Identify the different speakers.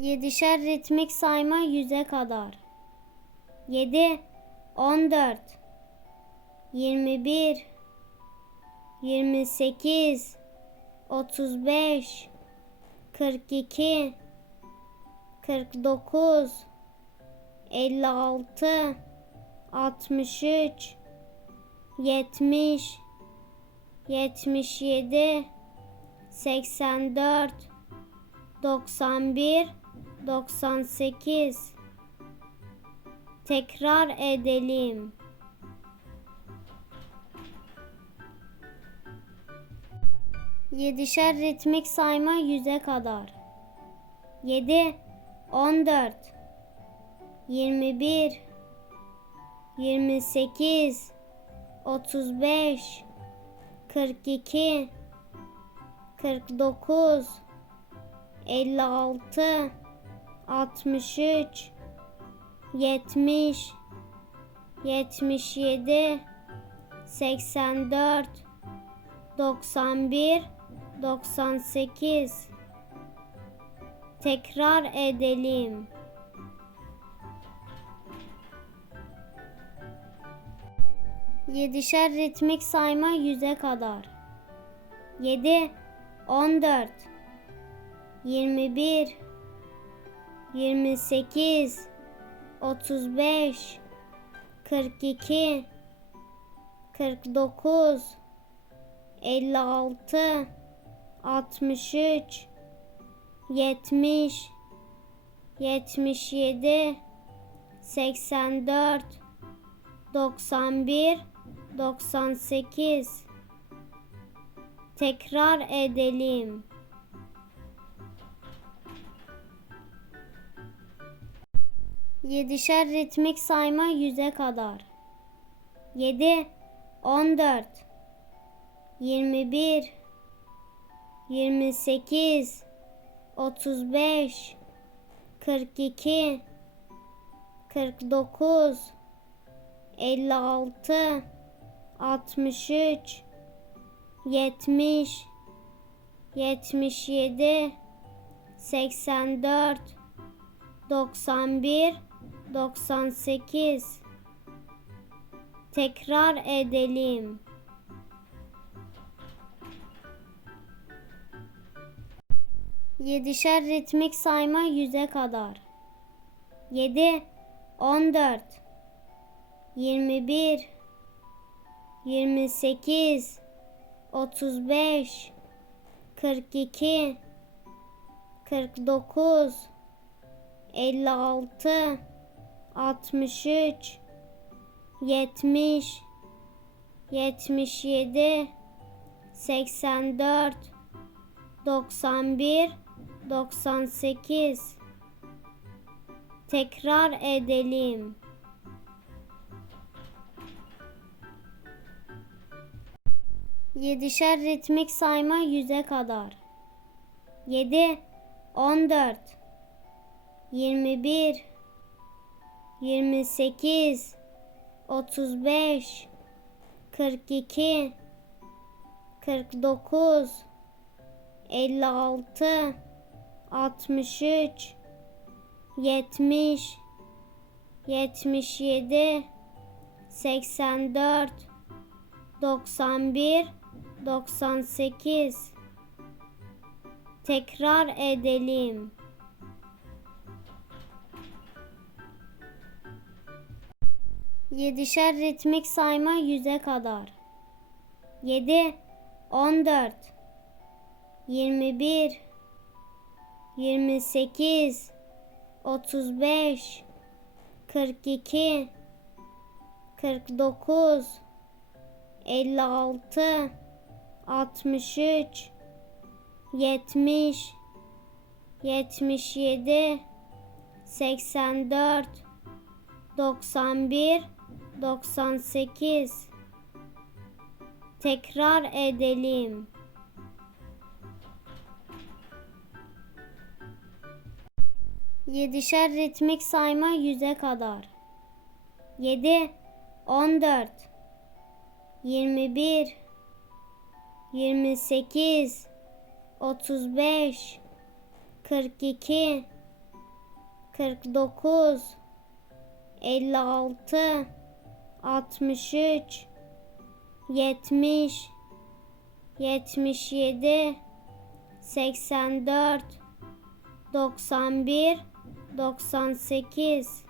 Speaker 1: Yedişer ritmik sayma yüze kadar. Yedi, on dört, yirmi bir, yirmi sekiz, otuz beş, kırk iki, kırk dokuz, elli altı, altmış üç, yetmiş, yetmiş yedi, seksen dört, doksan bir, doksan sekiz. Tekrar edelim. Yedişer ritmik sayma yüze kadar. Yedi, on dört, yirmi bir, yirmi sekiz, otuz beş, kırk iki, kırk dokuz, elli altı, altmış üç, yetmiş, yetmiş yedi, seksen dört, doksan bir, doksan sekiz. Tekrar edelim. Yedişer ritmik sayma yüze kadar. Yedi, on dört, yirmi bir, yirmi sekiz, otuz beş, kırk iki, kırk dokuz, elli altı, altmış üç, yetmiş, yetmiş yedi, seksen dört, doksan bir, doksan sekiz. Tekrar edelim. Yedişer ritmik sayma yüze kadar. Yedi, on dört, yirmi bir, yirmi sekiz, otuz beş, kırk iki, kırk dokuz, elli altı, altmış üç, yetmiş, yetmiş yedi, seksen dört, doksan bir, doksan sekiz. Tekrar edelim. Yedişer ritmik sayma yüze kadar. Yedi, on dört, yirmi bir, yirmi sekiz, otuz beş, kırk iki, kırk dokuz, elli altı, altmış üç, yetmiş, yetmiş yedi, seksen dört, doksan bir, doksan sekiz. Tekrar edelim. Yedişer ritmik sayma yüze kadar. Yedi, on dört, yirmi bir, 28 35 42 49 56 63 70 77 84 91 98 Tekrar edelim. Yedişer ritmik sayma yüze kadar. Yedi, on dört, yirmi bir, yirmi sekiz, otuz beş, kırk iki, kırk dokuz, elli altı, altmış üç, yetmiş, yetmiş yedi, seksen dört, doksan bir, doksan sekiz. Tekrar edelim. Yedişer ritmik sayma yüze kadar. Yedi, on dört, yirmi bir, yirmi sekiz, otuz beş, kırk iki, 49 56 63 70 77 84 91 98